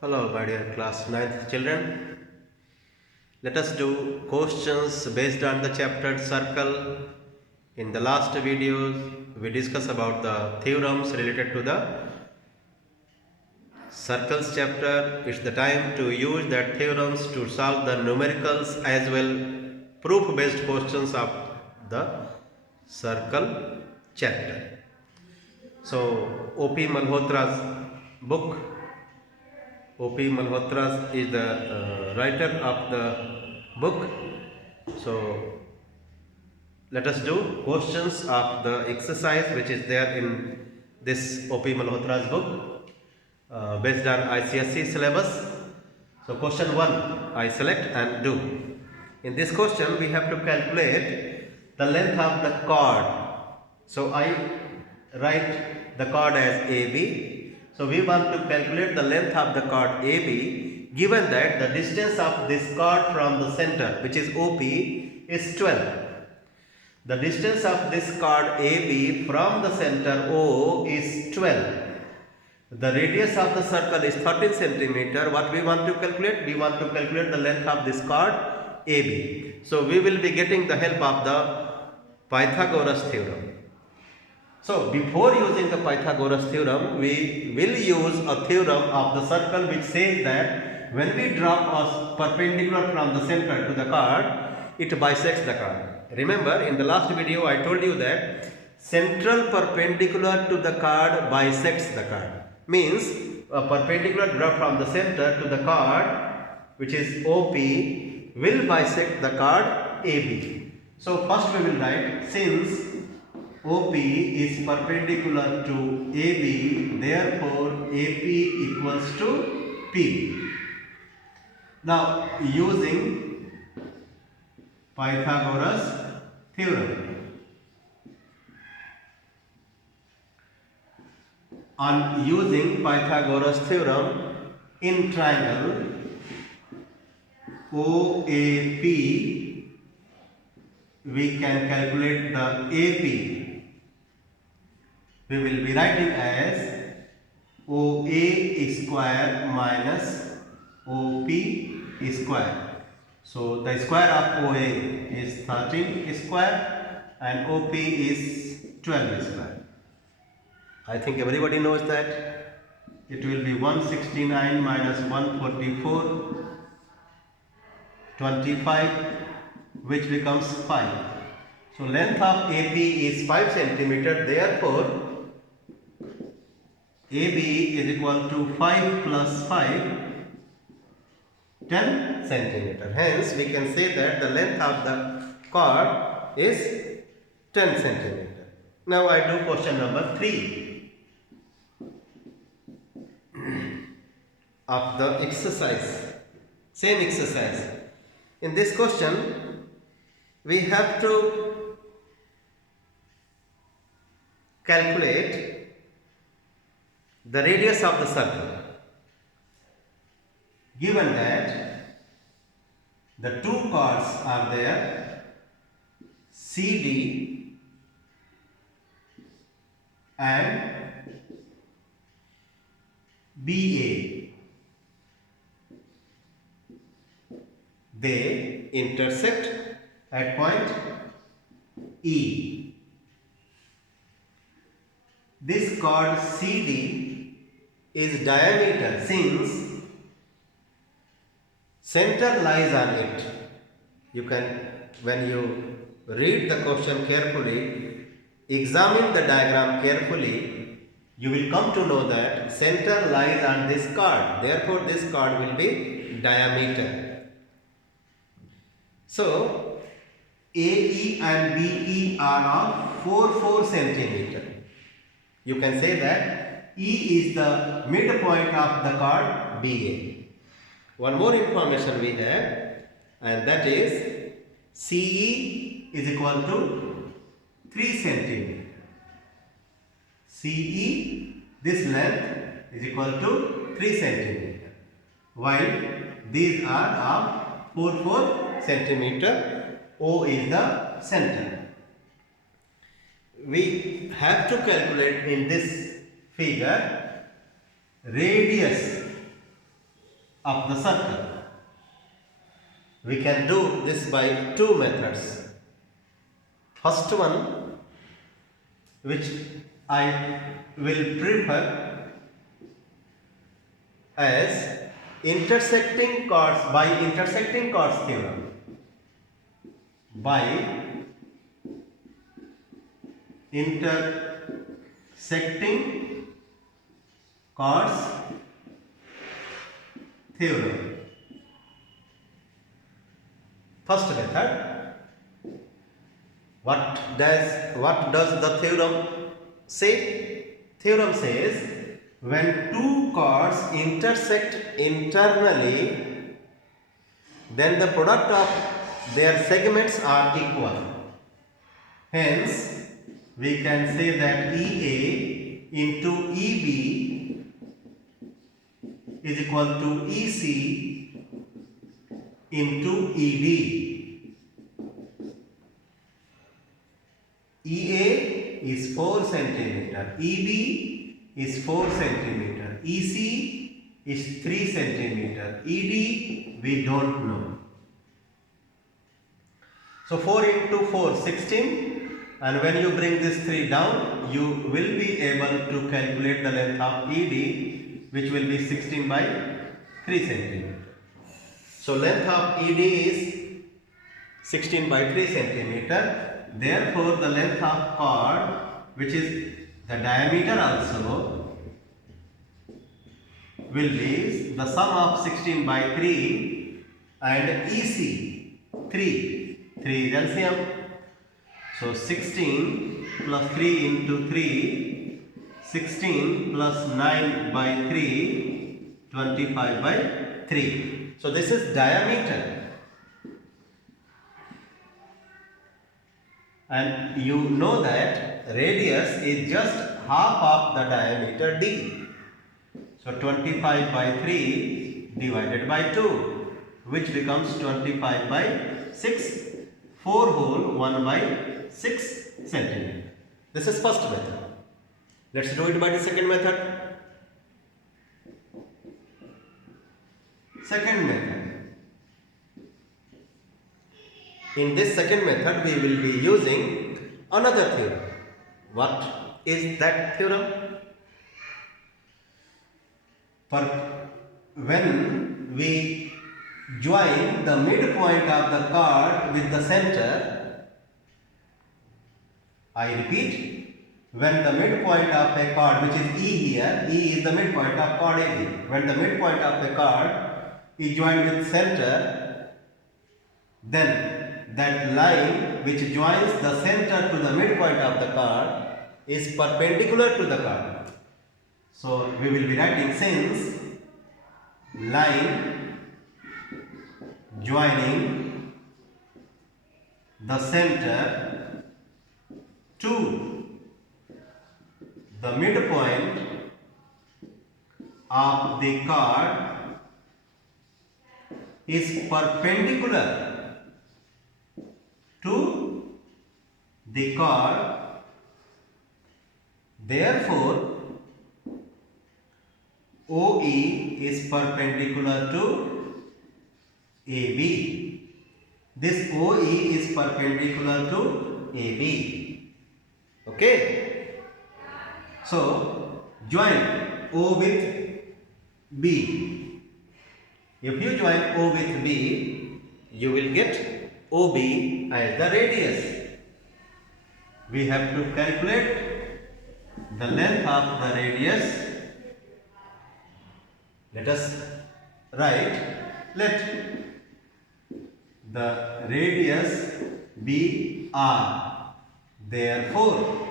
Hello, my dear class 9th children. Let us do questions based on the chapter circle. In the last videos, we discussed about the theorems related to the circles chapter. It's the time to use that theorems to solve the numericals as well proof based questions of the circle chapter. So, O.P. Malhotra's book. O.P. Malhotra is the writer of the book. So let us do questions of the exercise which is there in this O.P. Malhotra's book based on ICSE syllabus. So question 1 I select and do. In this question we have to calculate the length of the chord. So I write the chord as AB. So we want to calculate the length of the chord AB given that the distance of this chord from the center, which is OP, is 12. The distance of this chord AB from the center O is 12. The radius of the circle is 13 centimeter. What we want to calculate? We want to calculate the length of this chord AB. So we will be getting the help of the Pythagoras theorem. So before using the Pythagoras theorem, we will use a theorem of the circle which says that when we drop a perpendicular from the center to the chord, it bisects the chord. Remember, in the last video I told you that central perpendicular to the chord bisects the chord. Means a perpendicular drop from the center to the chord, which is OP, will bisect the chord AB. So first we will write, since OP is perpendicular to AB, therefore AP equals to P. Now using Pythagoras theorem. On using Pythagoras theorem in triangle OAP, we can calculate the AP. We will be writing as OA square minus OP square. So the square of OA is 13 square and OP is 12 square. I think everybody knows that. It will be 169 minus 144, 25, which becomes 5. So length of AP is 5 centimeter. Therefore, AB is equal to 5 plus 5, 10 centimeter. Hence, we can say that the length of the chord is 10 centimeter. Now I do question number 3 of the exercise. Same exercise. In this question, we have to calculate the radius of the circle. Given that the two chords are there, CD and BA. They intersect at point E. This chord CD is diameter since center lies on it. You can, when you read the question carefully, examine the diagram carefully, you will come to know that center lies on this chord. Therefore, this chord will be diameter. So, AE and BE are of 4 centimeter. You can say that E is the midpoint of the chord BA. One more information we have, and that is CE is equal to 3 centimeter. CE, this length is equal to 3 centimeter, while these are of 4 centimeter. O is the center. We have to calculate in this figure radius of the circle. We can do this by two methods. First one, which I will prefer as intersecting chords by intersecting chords theorem. By intersecting chords theorem. First method. What does the theorem say? Theorem says when two chords intersect internally, then the product of their segments are equal. Hence, we can say that EA into EB is equal to EC into ED. EA is 4 centimeter, EB is 4 centimeter, EC is 3 centimeter, ED we don't know. So 4 into 4, 16, and when you bring this 3 down, you will be able to calculate the length of ED, which will be 16 by 3 centimeter. So length of ED is 16 by 3 centimeter. Therefore, the length of chord, which is the diameter also, will be the sum of 16 by 3 and EC 3. 3 is LCM. So 16 plus 3 into 3, 16 plus 9 by 3, 25 by 3. So this is diameter. And you know that radius is just half of the diameter d. So 25 by 3 divided by 2, which becomes 25 by 6. 4 whole 1 by 6 centimeter. This is first method. Let's do it by the second method. Second method. In this second method, we will be using another theorem. What is that theorem? For when we join the midpoint of the chord with the center, I repeat, when the midpoint of a chord, which is E here, E is the midpoint of chord AB. When the midpoint of a chord is joined with center, then that line which joins the center to the midpoint of the chord is perpendicular to the chord. So we will be writing since line joining the center to the midpoint of the chord is perpendicular to the chord, therefore OE is perpendicular to AB. This OE is perpendicular to AB. Okay? So join O with B. If you join O with B, you will get OB as the radius. We have to calculate the length of the radius. Let us write, let the radius be R. Therefore,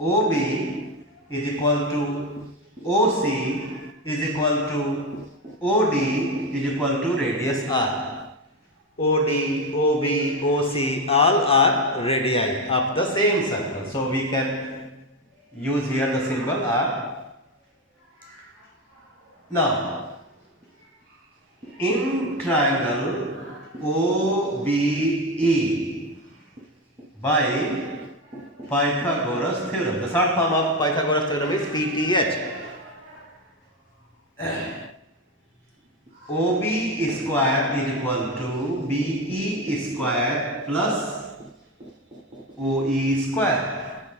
OB is equal to OC is equal to OD is equal to radius R. OD, OB, OC all are radii of the same circle. So we can use here the symbol R. Now, in triangle OBE by Pythagoras theorem, the short form of Pythagoras theorem is PTH. OB square is equal to BE square plus OE square.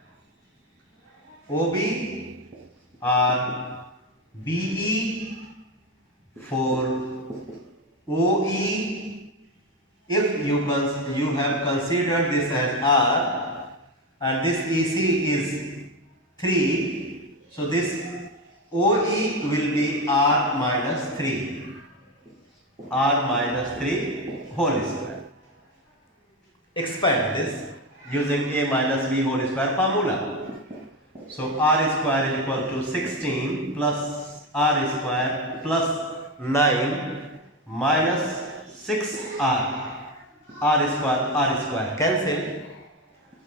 OB or BE for OE, if you have considered this as R and this EC is 3, so this OE will be R minus 3. R minus 3 whole square. Expand this using A minus B whole square formula. So R square is equal to 16 plus R square plus 9 minus 6R. R square cancel.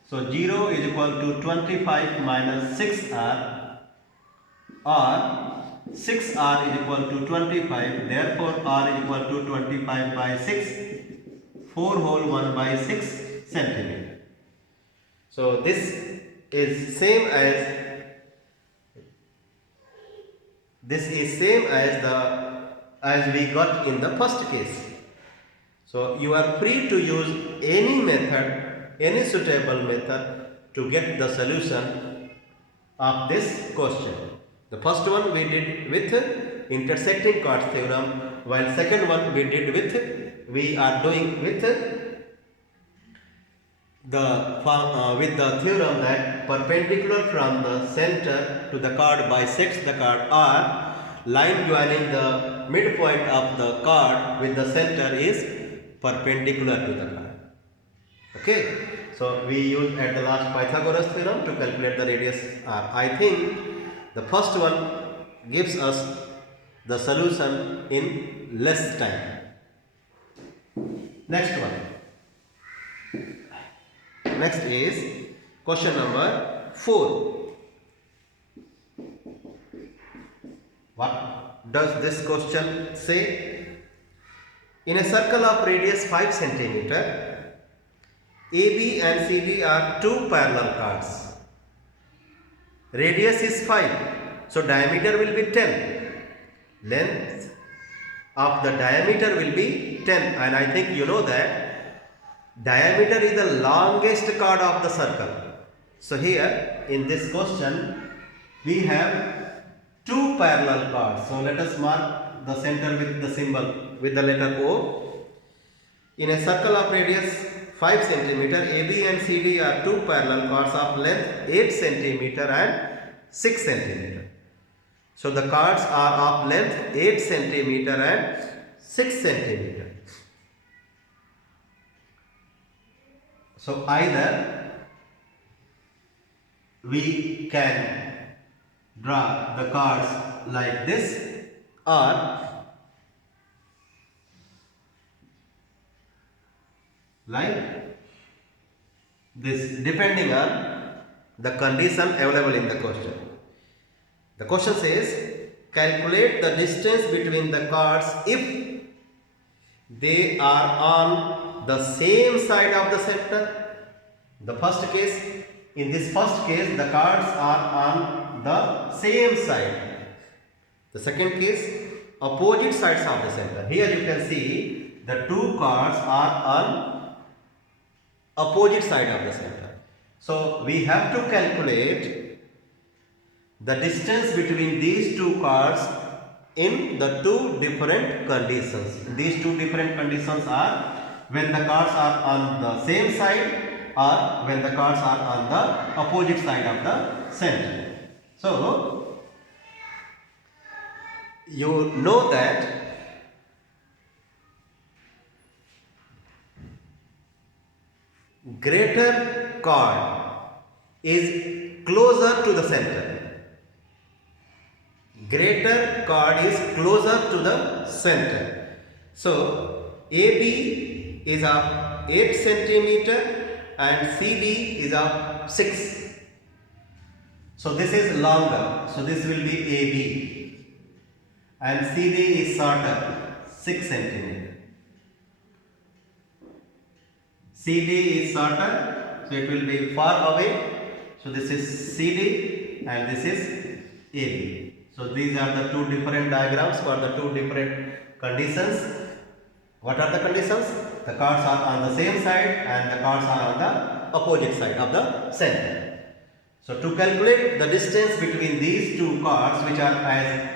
So 0 is equal to 25 minus 6R, or 6R is equal to 25, therefore R is equal to 25 by 6, 4 whole 1 by 6 centimeter. So this is same as as we got in the first case. So you are free to use any method, any suitable method to get the solution of this question. The first one we did with intersecting chords theorem, while second one we are doing with the theorem that perpendicular from the center to the chord bisects the chord, or line joining the midpoint of the chord with the center is perpendicular to the chord. Okay, so we used at the last Pythagoras theorem to calculate the radius r. I think the first one gives us the solution in less time. Next one. Next is question number 4. What does this question say? In a circle of radius 5 centimeter, AB and CD are two parallel chords. Radius is 5, so diameter will be 10. Length of the diameter will be 10, and I think you know that diameter is the longest chord of the circle. So here in this question we have two parallel chords. So let us mark the center with the symbol with the letter O. In a circle of radius 5 centimeter, AB and CD are two parallel chords of length 8 centimeter and 6 centimeter. So the chords are of length 8 centimeter and 6 centimeter. So either we can draw the chords like this, or like this, depending on the condition available in the question. The question says, calculate the distance between the chords if they are on the same side of the center. The first case, in this first case, the chords are on the same side. The second case, opposite sides of the center. Here you can see the two chords are on opposite side of the center. So we have to calculate the distance between these two chords in the two different conditions. These two different conditions are when the chords are on the same side or when the chords are on the opposite side of the center. So you know that greater chord is closer to the center. Greater chord is closer to the center. So AB is of 8 centimeter and CD is of 6. So this is longer. So this will be AB. And CD is shorter, 6 centimeter. CD is shorter, so it will be far away. So this is CD and this is AB. So these are the two different diagrams for the two different conditions. What are the conditions? The cards are on the same side and the cards are on the opposite side of the center. So to calculate the distance between these two cards, which are as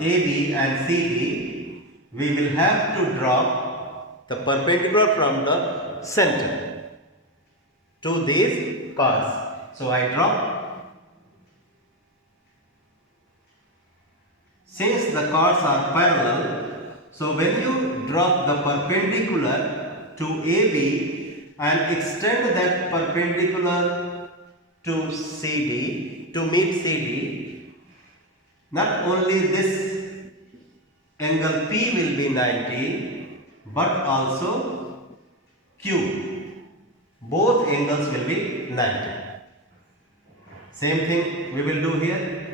AB and CD, we will have to drop the perpendicular from the center to these cards. So I drop. Since the cards are parallel, so when you drop the perpendicular to AB and extend that perpendicular to CD, to meet CD, not only this angle P will be 90, but also Q. Both angles will be 90. Same thing we will do here.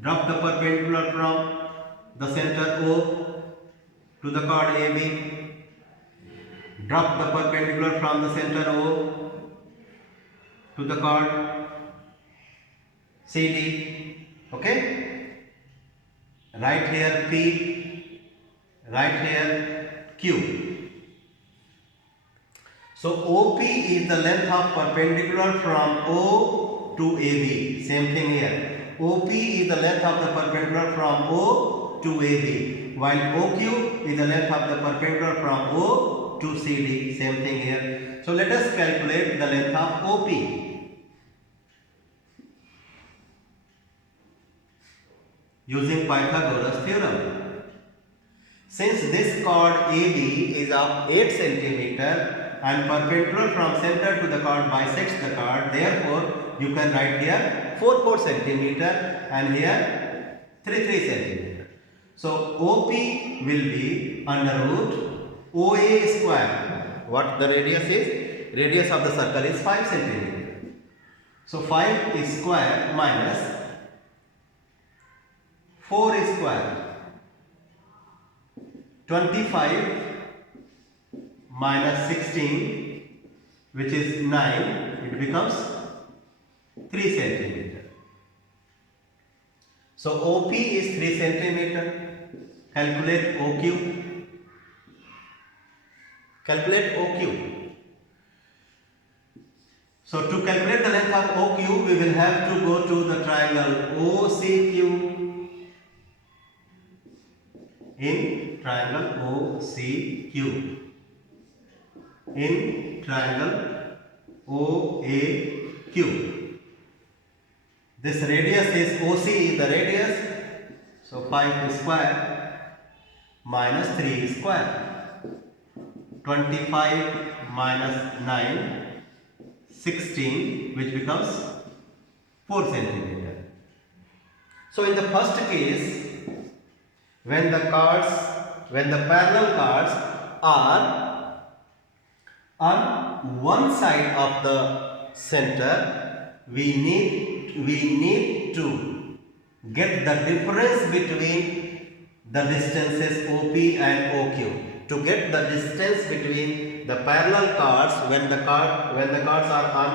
Drop the perpendicular from the center O to the chord AB. Drop the perpendicular from the center O to the chord CD. Okay? Right here P, right here Q. So OP is the length of perpendicular from O to AB. Same thing here. OP is the length of the perpendicular from O to AB, while OQ is the length of the perpendicular from O to CD. Same thing here. So let us calculate the length of OP. Using Pythagoras theorem. Since this chord AB is of 8 cm and perpendicular from center to the chord bisects the chord, therefore you can write here 4 cm and here 3 cm. So OP will be under root OA square. What the radius is? Radius of the circle is 5 cm. So 5 is square minus 4 is square. 25 minus 16, which is 9, it becomes 3 cm. So OP is 3 cm. Calculate OQ. Calculate OQ. So to calculate the length of OQ, we will have to go to the triangle OCQ. In triangle OCQ. In triangle OAQ. This radius is OC is the radius. So 5 square minus 3 square. 25 minus 9, 16, which becomes 4 cm. So in the first case, when the parallel cards are on one side of the center, we need to get the difference between the distances OP and OQ. To get the distance between the parallel cards when the cards are on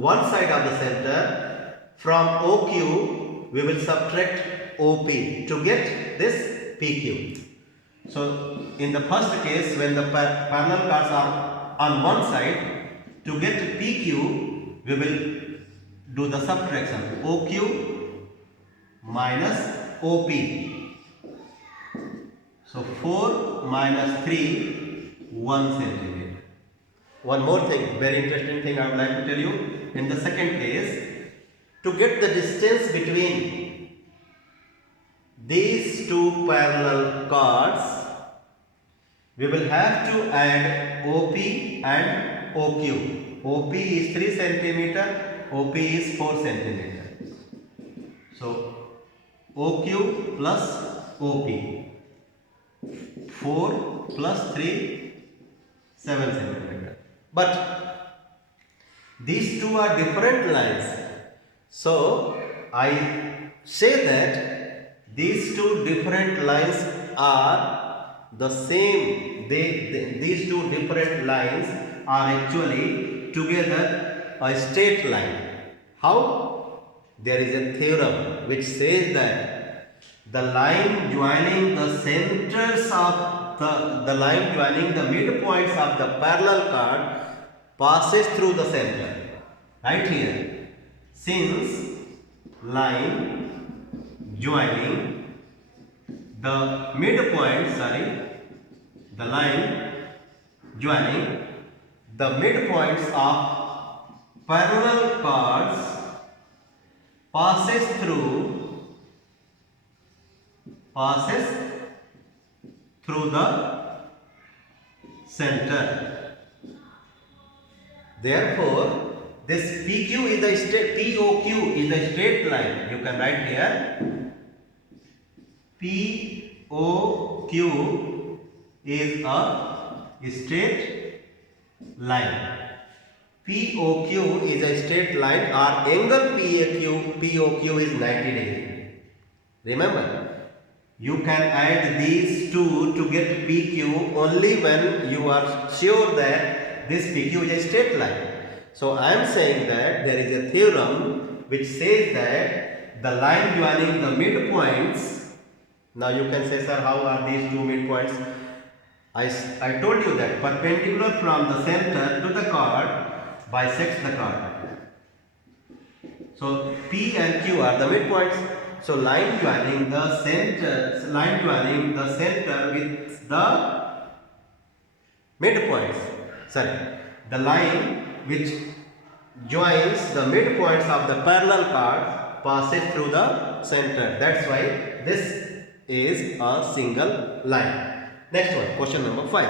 one side of the center, from OQ we will subtract OP to get this PQ. So in the first case, when the parallel cards are on one side, to get PQ we will do the subtraction OQ minus OP. So 4 minus 3, 1 cm. One more thing, very interesting thing I would like to tell you. In the second case, to get the distance between these two parallel cards, we will have to add OP and OQ. OP is 3 cm, OP is 4 cm. So OQ plus OP. 4 plus 3, 7 cm. But these two are different lines. So I say that these two different lines are the same. These two different lines are actually together a straight line. How? There is a theorem which says that the line joining the centers of the line joining the midpoints of the parallel chord passes through the center. Right here, since line joining the midpoint, the line joining the midpoints of parallel chords passes through the center. Therefore, this POQ is a straight line. You can write here POQ is a straight line. POQ is a straight line. Our angle POQ is 90 degrees. Remember, you can add these two to get PQ only when you are sure that this PQ is a straight line. So I am saying that there is a theorem which says that the line joining the midpoints. Now you can say, sir, how are these two midpoints? I told you that perpendicular from the center to the chord bisects the chord. So P and Q are the midpoints. So line joining the center with the midpoints. The line which joins the midpoints of the parallel chord passes through the center. That's why this is a single line. Next one, question number 5.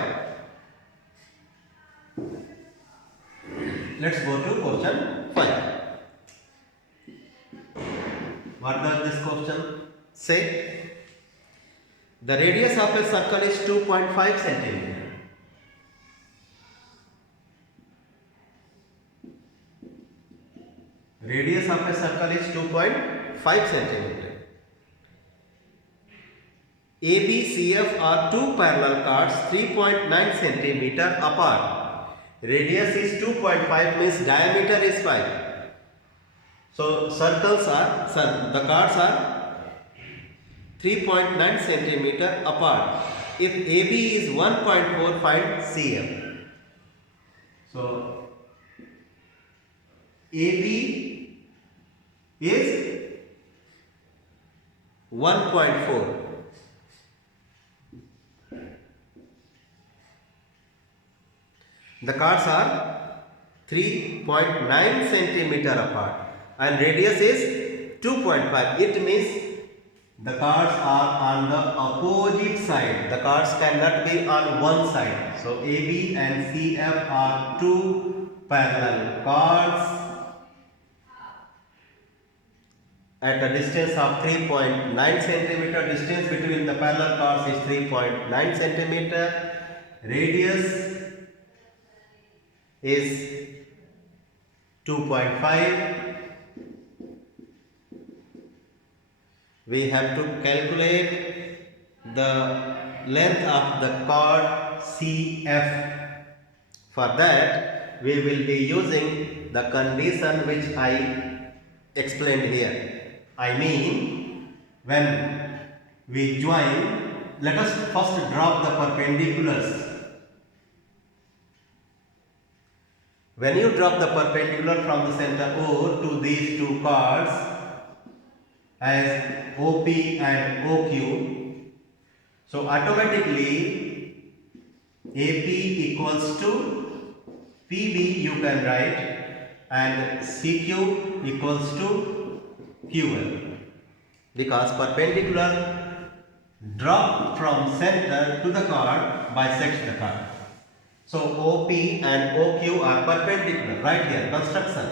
Let's go to question 5. What does this question say? The radius of a circle is 2.5 centimeter. Radius of a circle is 2.5 centimeter. ABCF are two parallel chords 3.9 centimeter apart. Radius is 2.5 means diameter is 5. So the chords are 3.9 centimeter apart. If AB is 1.4, find CF. So AB is 1.4. The chords are 3.9 centimeter apart and radius is 2.5. It means the chords are on the opposite side. The chords cannot be on one side. So AB and CF are two parallel chords at a distance of 3.9 centimeter. Distance between the parallel chords is 3.9 centimeter. Radius is 2.5. We have to calculate the length of the chord CF. For that, we will be using the condition which I explained here. I mean, when we join, let us first drop the perpendiculars. When you drop the perpendicular from the center O to these two chords as OP and OQ, so automatically AP equals to PB you can write and CQ equals to QL, because perpendicular drop from center to the chord bisects the chord. So OP and OQ are perpendicular. Right here, construction.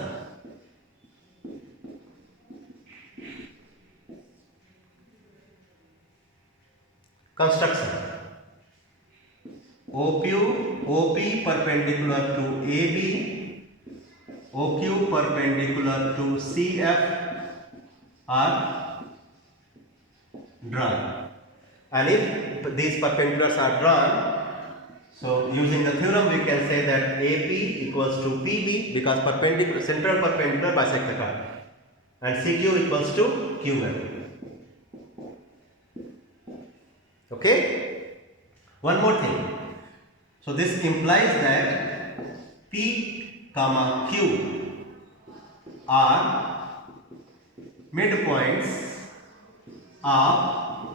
OP perpendicular to AB, OQ perpendicular to CF are drawn. And if these perpendiculars are drawn, so using the theorem we can say that AP equals to PB, because central perpendicular bisect the chord, and CQ equals to QL. Okay, one more thing. So this implies that P comma Q are midpoints of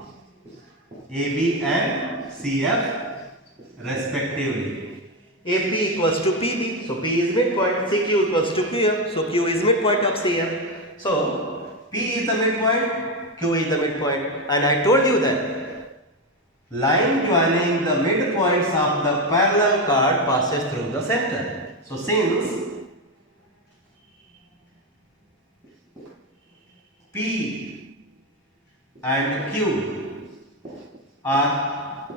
AB and CF respectively. AP equals to PB, so P is midpoint. CQ equals to QF, so Q is midpoint of CF. So P is the midpoint, Q is the midpoint, and I told you that line joining the midpoints of the parallel chord passes through the center. So since P and Q are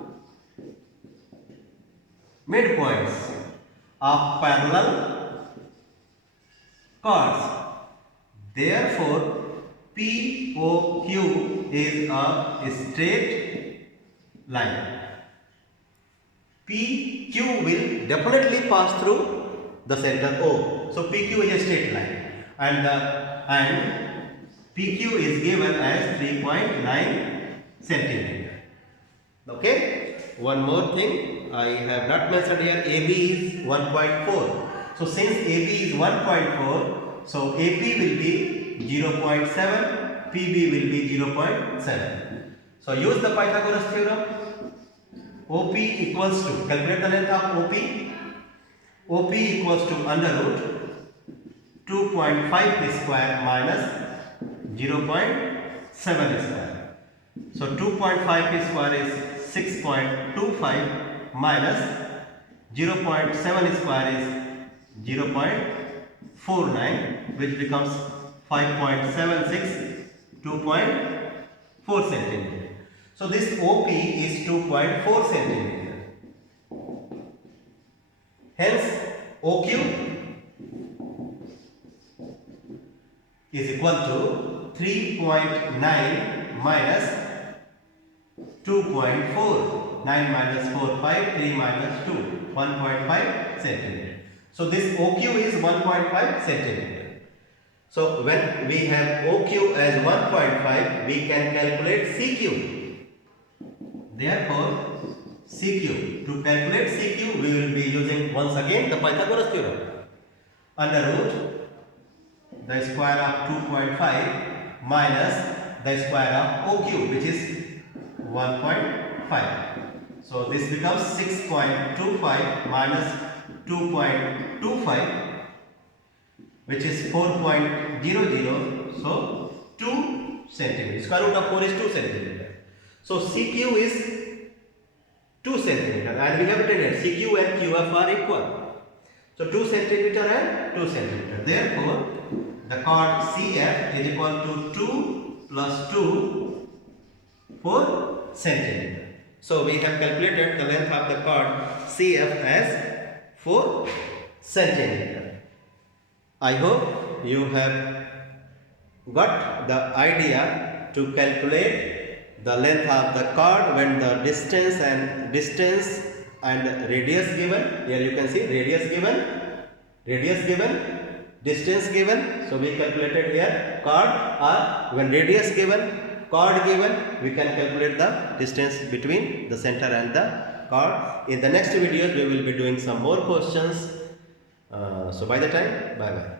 midpoints of parallel chords, therefore POQ is a straight line. PQ will definitely pass through the center O. So PQ is a straight line, and PQ is given as 3.9 centimeter. Okay. One more thing I have not mentioned here. AB is 1.4. So since AB is 1.4, so AP will be 0.7, PB will be 0.7. So use the Pythagoras theorem. OP equals to, calculate the length of OP. OP equals to under root 2.5 square minus 0.7 square. So 2.5 square is 6.25 minus 0.7 square is 0.49, which becomes 5.76, 2.4 centimeter. So this OP is 2.4 centimeter. Hence OQ is equal to 3.9 minus 2.4. 9 minus 4, 5, 3 minus 2, 1.5 centimeter. So this OQ is 1.5 centimeter. So when we have OQ as 1.5, we can calculate CQ. Therefore, CQ, to calculate CQ, we will be using once again the Pythagoras theorem. Under root the square of 2.5 minus the square of OQ, which is 1.5. So this becomes 6.25 minus 2.25, which is 4.00. So 2 centimeters. Square root of 4 is 2 centimeter. So CQ is 2 centimeter, and we have written it CQ and QF are equal. So 2 centimeter and 2 centimeter. Therefore, the chord CF is equal to 2 plus 2, 4 centimeter. So we have calculated the length of the chord CF as 4 centimeter. I hope you have got the idea to calculate the length of the chord when the distance and radius given. Here you can see radius given, distance given. So we calculated here chord, or when radius given, chord given, we can calculate the distance between the center and the chord. In the next videos we will be doing some more questions. So by the time, bye bye.